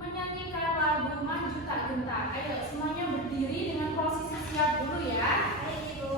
menyanyikan lagu Maju Tak Gentar. Ayo semuanya berdiri dengan posisi siap dulu ya. Ayo Ibu.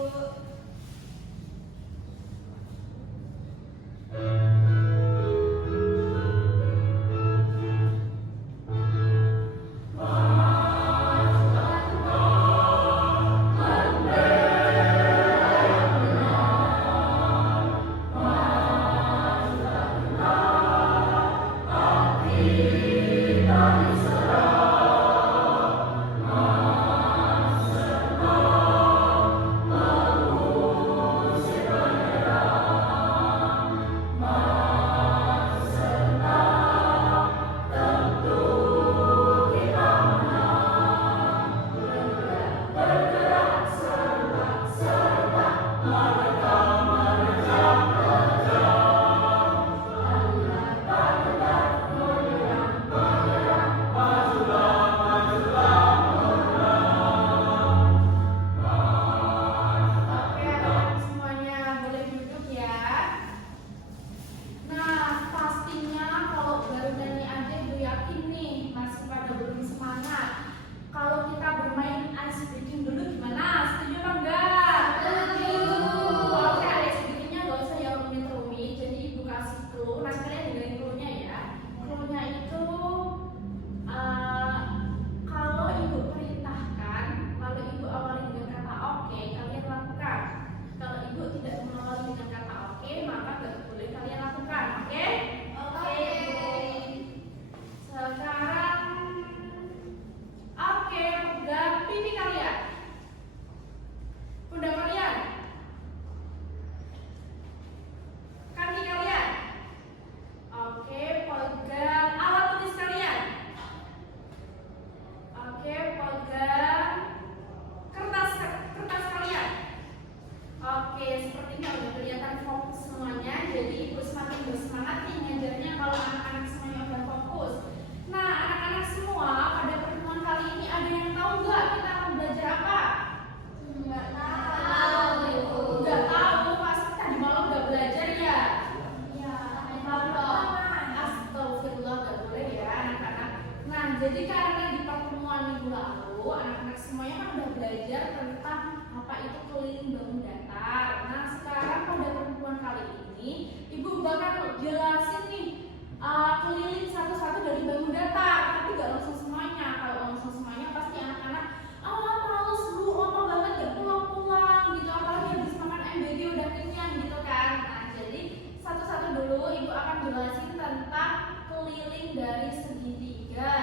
Jadi karena di pertemuan minggu lalu anak-anak semuanya kan udah belajar tentang apa itu keliling bangun datar. Nah sekarang pada pertemuan kali ini Ibu bakal jelasin nih keliling satu-satu dari bangun datar. Tapi gak langsung semuanya. Kalau langsung semuanya pasti anak-anak males lu lama banget gak pulang-pulang gitu. Apalagi habis makan MBG udah kenyang gitu kan. Nah jadi satu-satu dulu Ibu akan jelasin tentang keliling dari segitiga.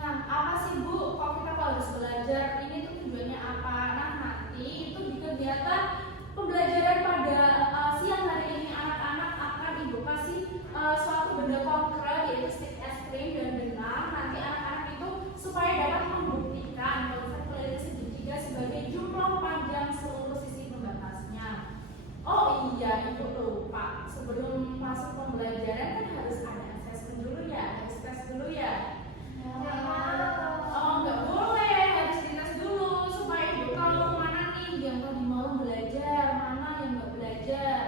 Nah, apa sih Bu? Kok kita harus belajar? Ini tuh tujuannya apa? Nah, nanti itu di kegiatan pembelajaran pada siang hari ini anak-anak akan Ibu kasih suatu benda konkret yaitu stick es krim dan benang. Nanti anak-anak itu supaya dapat membuktikan konsep keliling segitiga sebagai jumlah panjang seluruh sisi pembatasnya. Oh iya, Ibu lupa. Sebelum masuk pembelajaran kan harus ada assessment dulu ya, harus tes dulu ya. Oh nggak boleh, harus dites dulu supaya Ibu tahu mana nih yang tadi malam belajar, mana yang nggak belajar.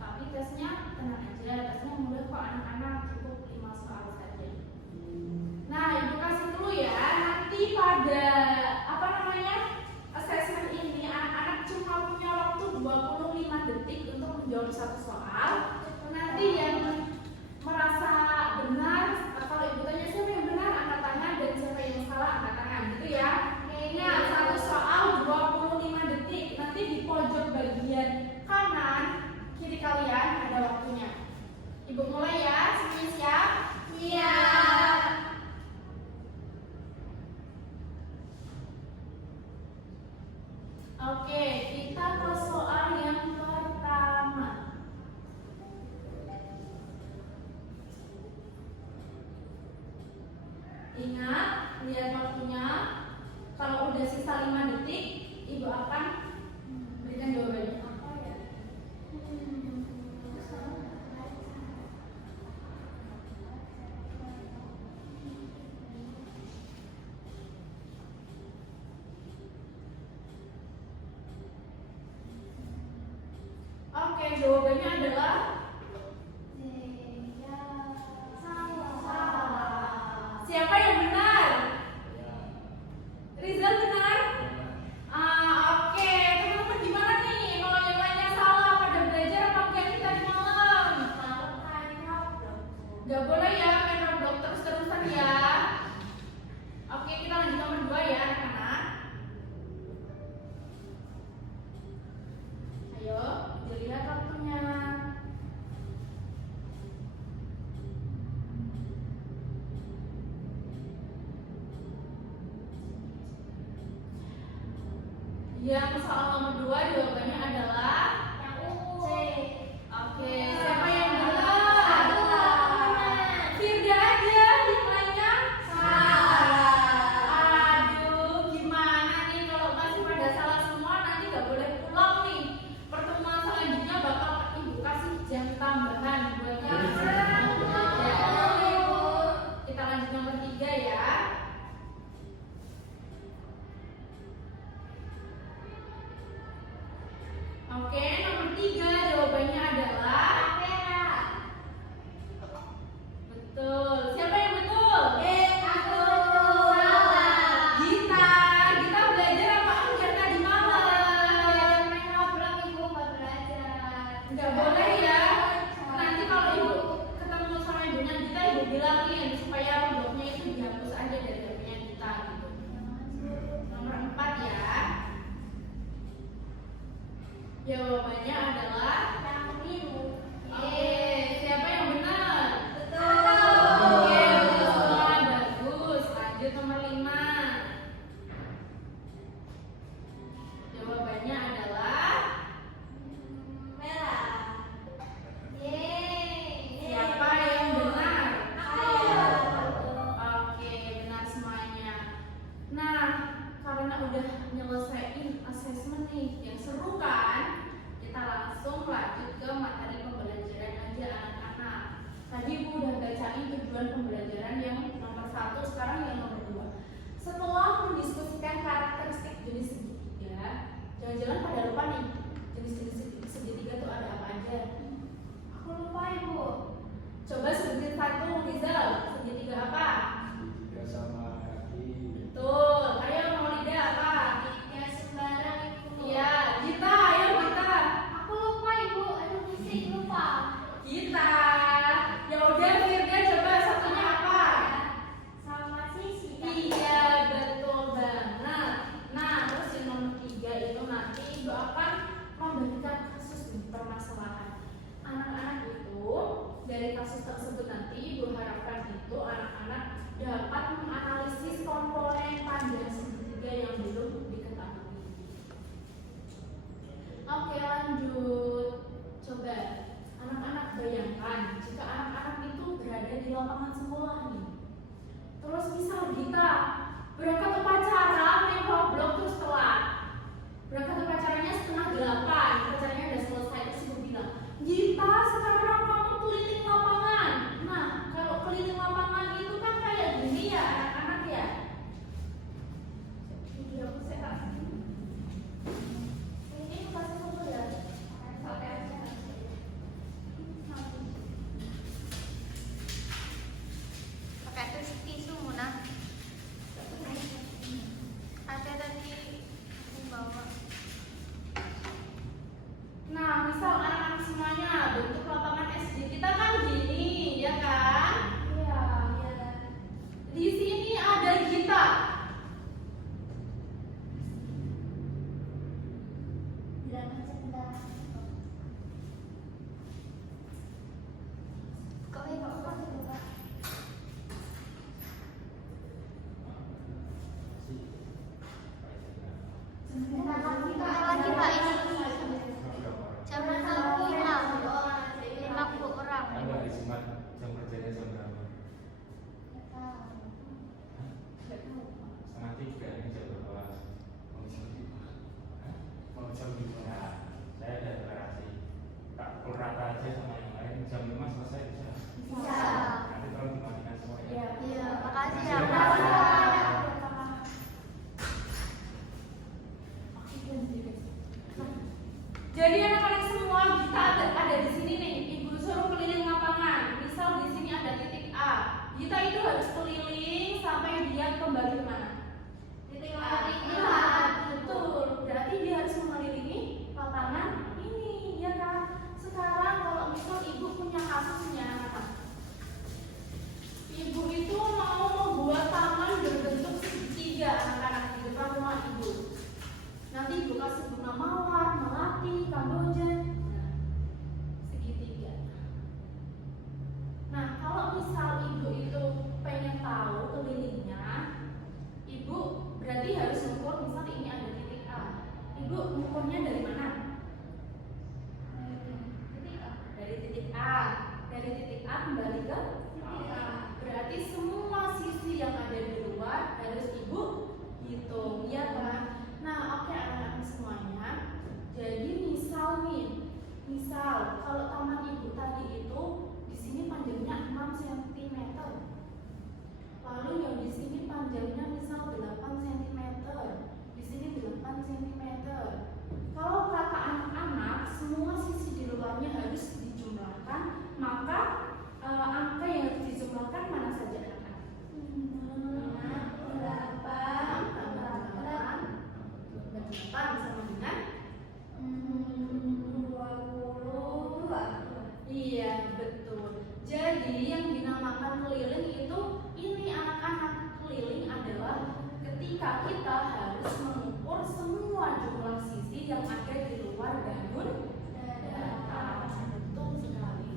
Tapi tesnya tenang aja, tesnya mudah kok anak-anak, cukup 5 soal saja. Nah Ibu kasih dulu ya, nanti pada assessment ini anak-anak cuma punya waktu 25 detik untuk menjawab satu soal. Nanti yang merasa benar, kalau Ibu tanya siapa yang benar angkat tangan dan siapa yang salah angkat tangan gitu ya. Nah, satu soal 25 detik. Nanti di pojok bagian kanan kiri kalian ada waktunya. Ibu mulai ya, semuanya siap? Iya. Oke, kita ke soal yang pertama. Ingat, lihat waktunya. Kalau udah sisa 5 detik, Ibu akan berikan jawabannya. Apa ya? Yang soal nomor 2 jawabannya adalah Yang ungu. oke. Siapa yang benar? Firda aja nilainya salah. Aduh, gimana nih kalau masih pada salah semua nanti nggak boleh pulang nih. Pertemuan selanjutnya bakal Ibu kasih jam tambahan buat yang kita lanjut nomor 3 ya. Oke, nomor 3 jawabannya adalah betul. Siapa yang betul? Aku salah. Gita. Gita belajar apa enggak tadi malam? Main ngobrol Ibu nggak belajar. Enggak boleh ya. Nanti kalau Ibu ketemu sama ibunya Gita, Ibu bilang nih supaya robotnya itu dihapus aja dari HP-nya Gita gitu. Nomor 4 ya. Jawabannya adalah Yang biru. oke. Siapa yang benar? Betul. Oke, betul. Bagus. Lanjut nomor 5. Jawabannya adalah Merah. Yeay. siapa yang benar? Aku. Oke, benar semuanya. Nah, karena udah nyelesain asesmen nih, yang seru kan? Kita langsung lanjut ke materi pembelajaran aja anak-anak. Tadi Ibu udah bacain tujuan pembelajaran yang nomor 1, sekarang yang nomor 2. Setelah mendiskusikan karakteristik jenis segitiga, jangan-jangan pada lupa nih, jenis-jenis segitiga tuh ada apa aja? Aku lupa Ibu. Coba sebutin satu, Rizal. Segitiga apa? Segitiga sama kaki. Betul. Ayo Maulida apa? Tiga sembarang Ibu. Iya, Gita, ayo Gita. Aku lupa Ibu. Aduh fisik lupa. Gita. Ya udah Firda coba satunya apa? Sama sisi. Iya, betul banget. Nah, terus yang nomor 3 itu nanti Ibu akan memberikan kasus nih, permasalahan. Anak-anak itu dari kasus tersebut nanti Ibu harapkan itu anak-anak dapat menganalisis komponen panjang segitiga yang belum diketahui. Oke, lanjut. Coba anak-anak bayangkan jika anak-anak itu berada di lapangan sekolah nih. Terus misal kita berangkat upacara main Roblox terus telat. Berangkat upacaranya 7:30, upacaranya udah selesai terus Ibu bilang, Gita sekarang kamu keliling lapangan. Nah, kalau keliling lapangan itu kan kayak gini ya anak-anak ya. Ini aku sehat. Ini kasih sumber ya. Pakai aja. Pakai tisu Muna. kembali ke tengah. Berarti semua sisi yang ada di luar harus ibu hitung, ya kan? Nah, oke anak-anak semuanya. Jadi misal nih, kalau tangan ibu tadi itu di sini panjangnya 6 cm. Lalu yang di sini panjangnya misal 8 cm. Di sini 8 cm. Kalau kata anak-anak, semua sisi di luarnya harus dijumlahkan, maka angka yang harus dijumlahkan mana saja anak-anak? 8 sama dengan 22. iya, betul. Jadi yang dinamakan keliling itu ini anak-anak. Keliling adalah ketika kita harus mengukur semua jumlah sisi yang ada di luar daun datar. Betul sekali.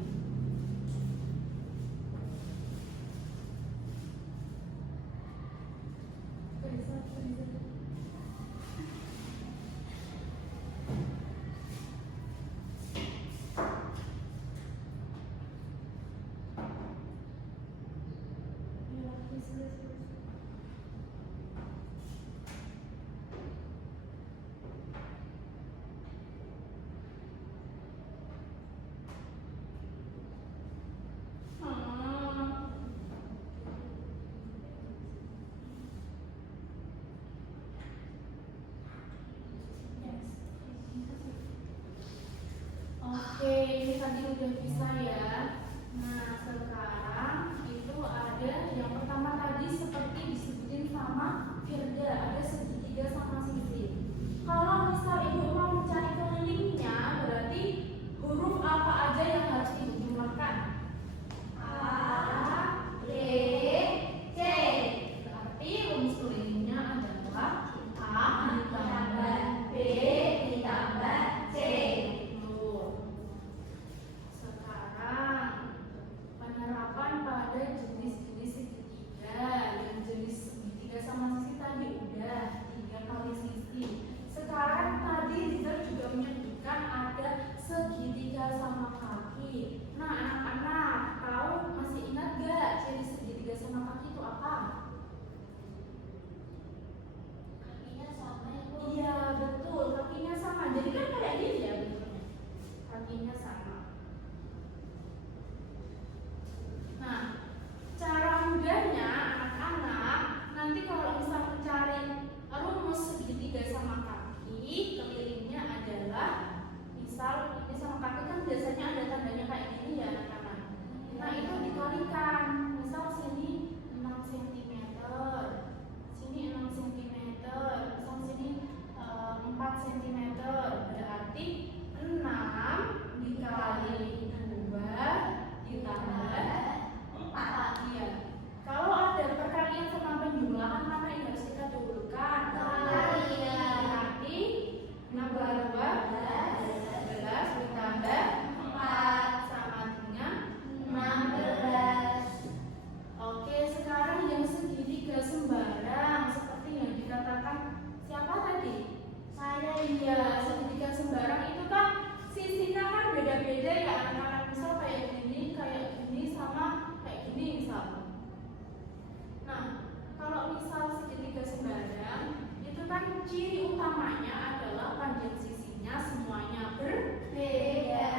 Oke, ini tadi udah bisa ya. Nah, sekarang itu ada yang pertama tadi seperti disebutin sama Firda, ada segitiga sama sisi. Kalau misal ibu mau mencari kelilingnya, berarti huruf apa aja yang harus ibu jumlahkan? A, B, C. Berarti rumus kelilingnya adalah A ditambah B ditambah C. Sekarang penerapan pada jenis-jenis segitiga. Yang jenis segitiga sama sisi tadi udah 3 kali sisi. Sekarang tadi Rizal juga menyebutkan ada segitiga sama kaki. Nah, anak-anak tahu masih ingat gak ciri segitiga sama kaki itu apa? Kakinya sama ya, Bu? Iya, betul, kakinya sama. Jadi kan kayak gini ya bentuknya. Kakinya sama. Nah, cara mudahnya anak-anak nanti kalau misal mencari rumus segitiga sama kaki, kelilingnya adalah misal ini sama kaki kan biasanya ada tandanya kayak gini ya anak-anak. Nah, itu dikalikan. Misal sini 6 cm, sini 6 cm, misal sini 4 cm, berarti 6 dikali 2 ditambah 4. Iya. Kalau ada perkalian sama penjumlahan, mana yang harus kita dahulukan? Perkalian. Berarti 6 kali 2 11 ditambah 4 sama dengan 16. Oke, sekarang yang segitiga sembarang seperti yang dikatakan siapa tadi? Saya Iya, segitiga sembarang itu kan sisinya kan beda-beda ya anak-anak. Misal kayak gini sama kayak gini misal. Nah, kalau misal segitiga sembarang itu kan ciri utamanya adalah panjang sisinya semuanya berbeda.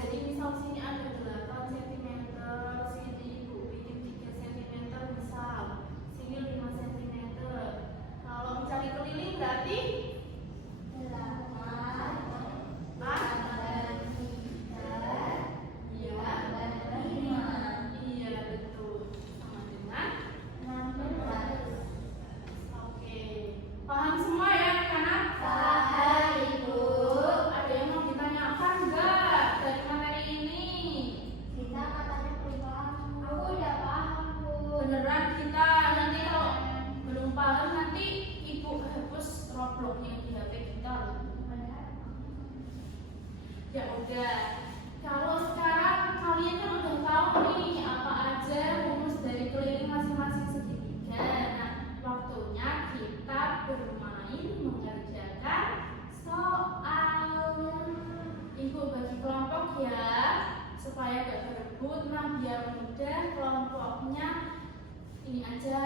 Jadi misal sini ada 8 cm, sini ibu bikin 3 cm misal, sini 5 cm. Kalau mencari keliling berarti 8 iya, 5. iya betul sama dengan 16. oke. Paham semua ya anak-anak? Paham, Ibu. Ada yang mau ditanyakan enggak dari materi ini? Kita katanya belum paham. Aku udah paham, Bu. Beneran kita nanti kalau belum paham nanti ibu hapus robloxnya di HP kita loh. Ya udah. Kalau sekarang kalian kan udah tahu nih apa aja rumus dari keliling masing-masing segitiga. Nah, waktunya kita bermain mengerjakan soal. Ibu bagi kelompok ya supaya gak tersebut. Nah, biar mudah kelompoknya ini aja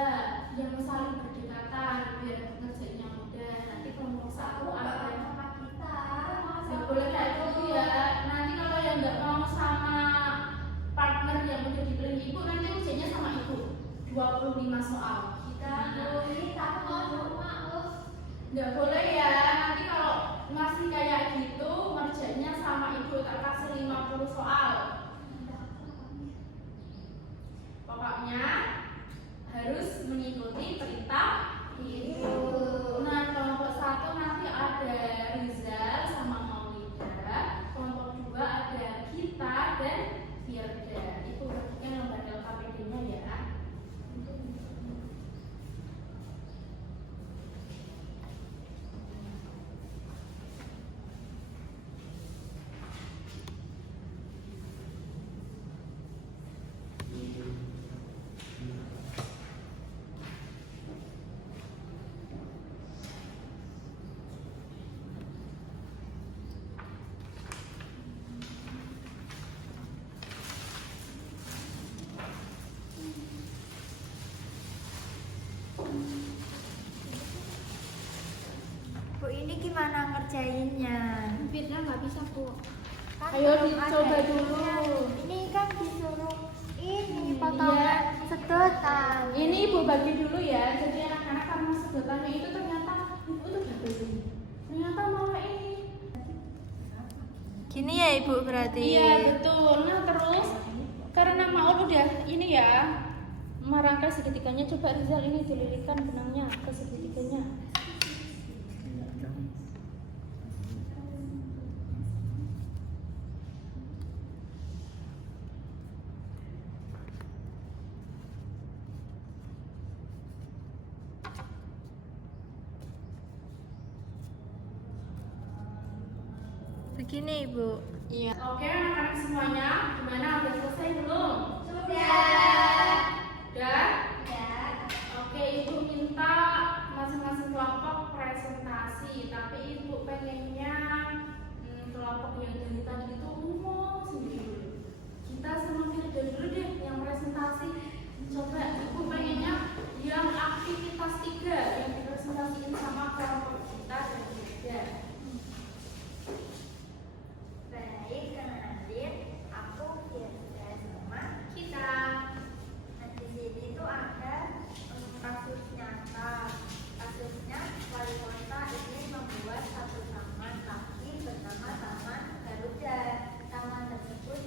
yang saling berdekatan biar ngerjainnya mudah. Nanti kelompok satu ada sama kita. nggak boleh kayak gitu ya. Nanti kalau yang nggak mau sama partner yang udah dipilih ibu, nanti ujiannya sama ibu 25 soal. Kita boleh takut maaf. Nggak boleh ya. Nanti kalau masih kayak gitu ngerjainnya sama ibu tak kasih 50 soal. Pokoknya harus mengikuti perintah ibu. Nah, kelompok satu nanti ada Rizal sama Maulida. Kelompok dua ada Gita dan Firda. Itu yang lembar LKPD-nya ya. Bu, ini gimana ngerjainnya? Firda nggak bisa Bu. Kan Ayo belum dicoba ada dulu. ininya. Ini kan disuruh ini Iya. potongan sedotan. Ini ibu bagi dulu ya. Jadi anak-anak karena sedotannya itu ternyata ibu tuh gak beli. Ternyata malah ini. Gini ya Ibu berarti. Iya betul. Nah terus karena Maul udah ini ya merangkai segitiganya, coba Rizal ini dililitkan benangnya ke segitiganya. Begini Ibu. Iya. Oke anak-anak semuanya, gimana udah selesai belum? Sudah. Udah? Ya. Oke, ibu minta masing-masing kelompok presentasi, tapi ibu pengennya kelompok yang dari tadi itu umum sendiri dulu. Kita sama Firda dulu deh yang presentasi. Coba ibu pengennya yang aktivitas 3 yang dipresentasiin sama kelompok kita dan Firda. Baik, kenalin, aku Firda sama kita. Nah, di sini tuh ada kasus nyata. Kasusnya wali kota ini membuat satu taman kaki bernama Taman Garuda. Taman tersebut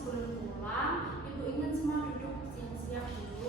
sebelum pulang, Ibu ingin semua duduk siap-siap dulu.